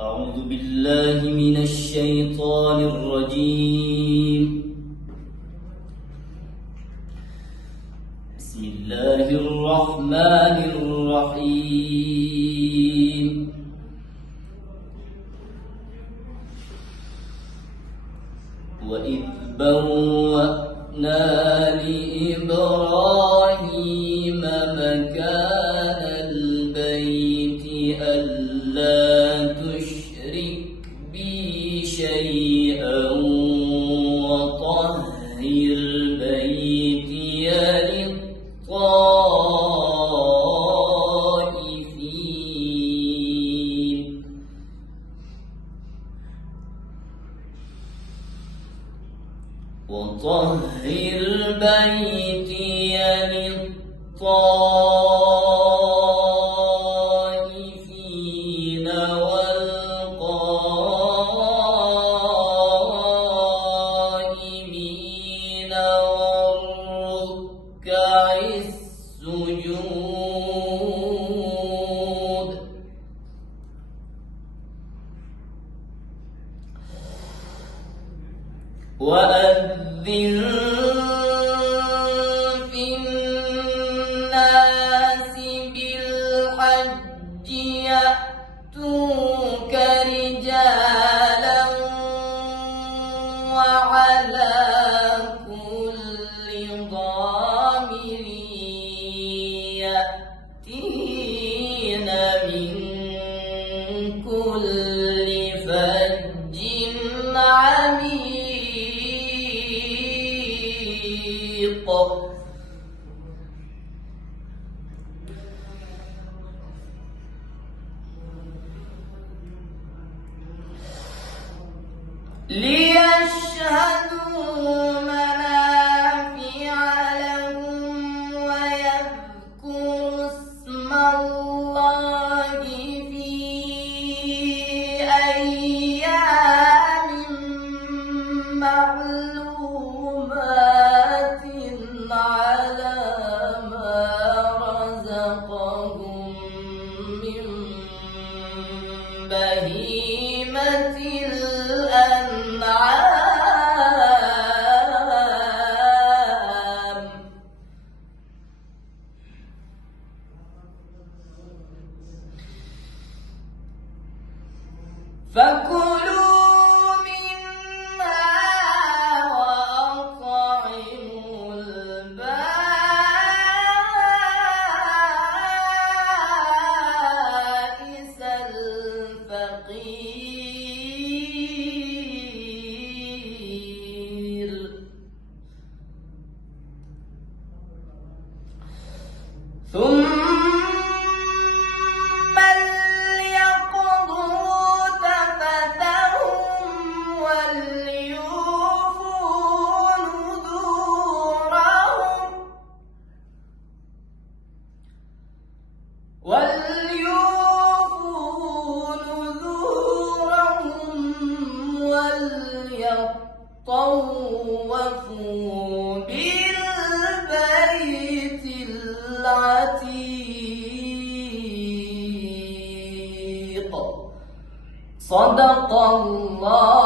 أعوذ بالله من الشيطان الرجيم. بسم الله الرحمن الرحيم. وإذ بوأنا لإبراهيم مكان البيت ألا تشرك بي شيئا وطهر بيتي للطائفين والقائمين والركع السجود. وأذن في الناس بالحج يأتوك رجالا وعلى كل ضامر يأتين من كل فج عميق. ليشهدوا منافع لهم ويذكروا اسم الله في أيام معلومات على ما رزقهم من بهيمة الأنعام. فكلوا منها وأطعموا البائس الفقير. ثم ليقضوا تفثهم وليوفوا نذورهم وليطوفوا بالبيت العتيق. صدق الله